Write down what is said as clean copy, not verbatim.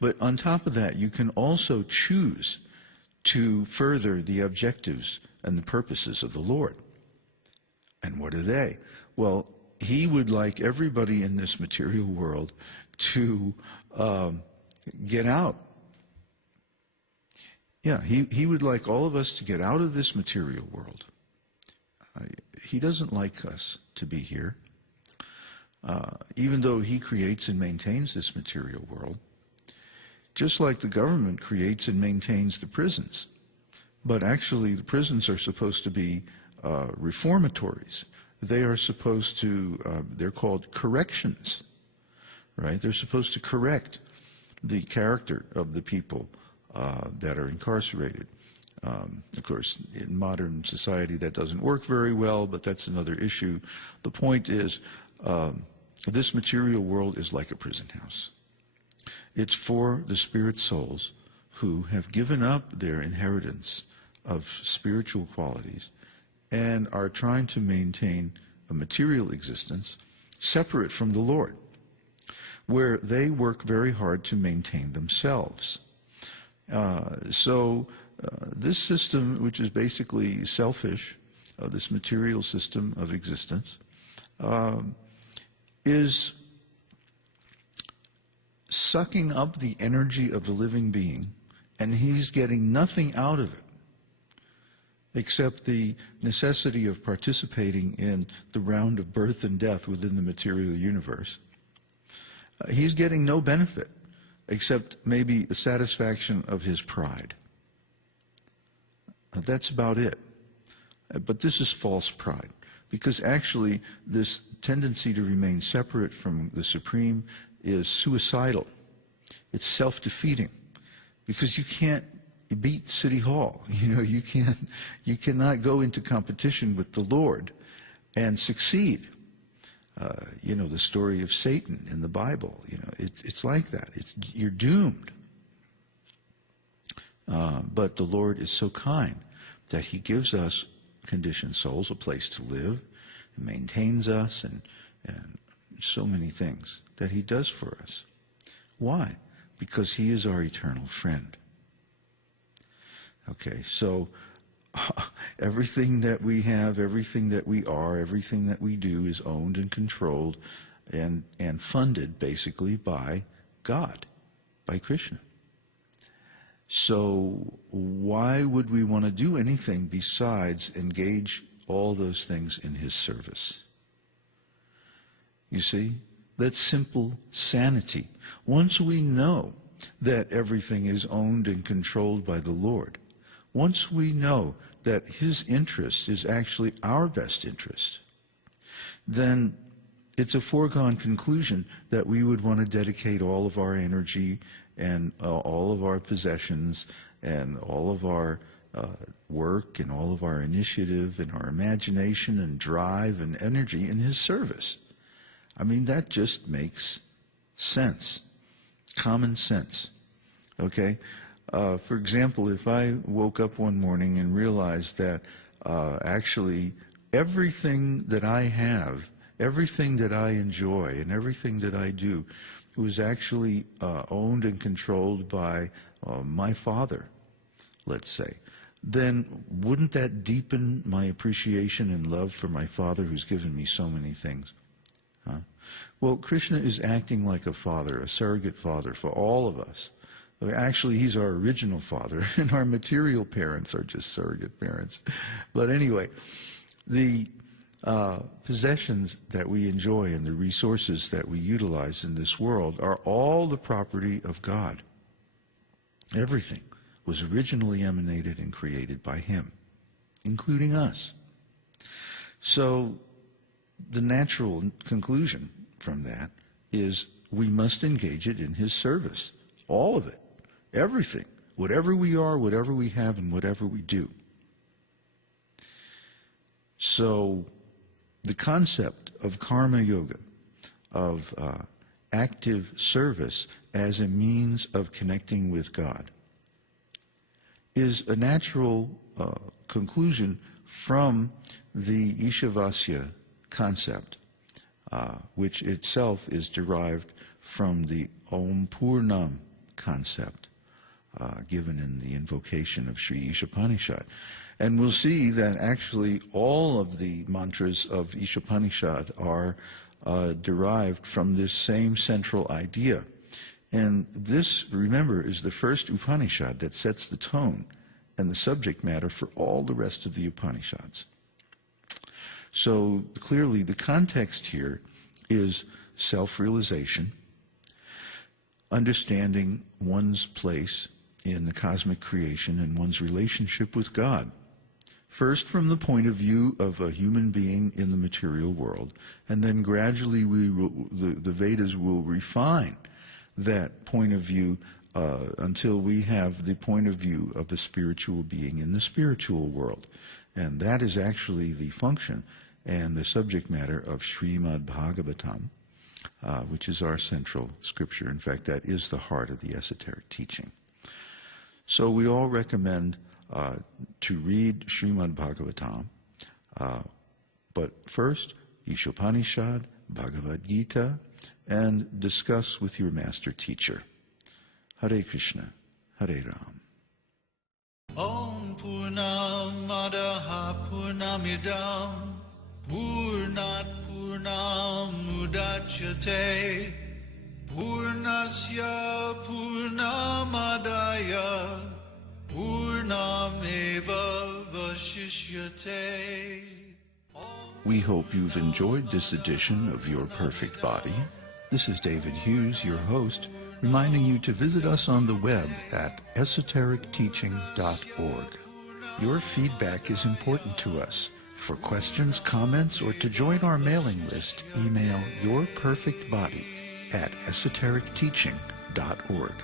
But on top of that, you can also choose to further the objectives and the purposes of the Lord. And what are they? Well, he would like everybody in this material world to get out. Yeah, he would like all of us to get out of this material world. He doesn't like us to be here. Even though he creates and maintains this material world, just like the government creates and maintains the prisons. But actually the prisons are supposed to be reformatories. They are supposed to, they're called corrections, right? They're supposed to correct the character of the people that are incarcerated. Of course, in modern society that doesn't work very well, but that's another issue. The point is, this material world is like a prison house. It's for the spirit souls who have given up their inheritance of spiritual qualities and are trying to maintain a material existence separate from the Lord, where they work very hard to maintain themselves. This system, which is basically selfish, this material system of existence, is sucking up the energy of the living being, and he's getting nothing out of it except the necessity of participating in the round of birth and death within the material universe. He's getting no benefit except maybe the satisfaction of his pride. That's about it. But this is false pride, because actually this tendency to remain separate from the Supreme is suicidal. It's self-defeating, because you can't beat City Hall. You cannot go into competition with the Lord and succeed. The story of Satan in the Bible, it's like that. You're doomed. But the Lord is so kind that he gives us conditioned souls a place to live, and maintains us, and so many things that he does for us. Why? Because he is our eternal friend. Okay, so everything that we have, everything that we are, everything that we do is owned and controlled and funded basically by God, by Krishna. So why would we want to do anything besides engage all those things in his service? You see, that's simple sanity. Once we know that everything is owned and controlled by the Lord, once we know that his interest is actually our best interest, then it's a foregone conclusion that we would want to dedicate all of our energy and all of our possessions and all of our work and all of our initiative and our imagination and drive and energy in his service. I mean, that just makes sense, common sense, okay? For example, if I woke up one morning and realized that actually everything that I have, everything that I enjoy, and everything that I do was actually owned and controlled by my father, let's say, then wouldn't that deepen my appreciation and love for my father who's given me so many things? Huh? Well, Krishna is acting like a father, a surrogate father for all of us. Actually, he's our original father, and our material parents are just surrogate parents. But anyway, the possessions that we enjoy and the resources that we utilize in this world are all the property of God. Everything was originally emanated and created by him, including us. So the natural conclusion from that is we must engage it in his service. All of it. Everything. Whatever we are, whatever we have, and whatever we do. So the concept of karma yoga, of active service as a means of connecting with God, is a natural conclusion from the Īśopaniṣad concept, which itself is derived from the Om Purnam concept given in the invocation of Śrī Īśopaniṣad. And we'll see that actually all of the mantras of Īśopaniṣad are derived from this same central idea. And this, remember, is the first Upanishad that sets the tone and the subject matter for all the rest of the Upanishads. So clearly the context here is self-realization, understanding one's place in the cosmic creation and one's relationship with God. First from the point of view of a human being in the material world, and then gradually the Vedas will refine that point of view until we have the point of view of a spiritual being in the spiritual world. And that is actually the function and the subject matter of Srimad Bhagavatam, which is our central scripture. In fact, that is the heart of the esoteric teaching. So we all recommend to read Srimad Bhagavatam, but first, Īśopaniṣad, Bhagavad-gītā, and discuss with your master teacher. Hare Krishna, Hare Ram. Om Purnamadaha Purnamidam Purnat Purnam Mudachyate Purnasya Purnamadaya Purnameva Vashishyate. We hope you've enjoyed this edition of Your Perfect Body. This is David Hughes, your host, reminding you to visit us on the web at esotericteaching.org. Your feedback is important to us. For questions, comments, or to join our mailing list, email yourperfectbody@esotericteaching.org.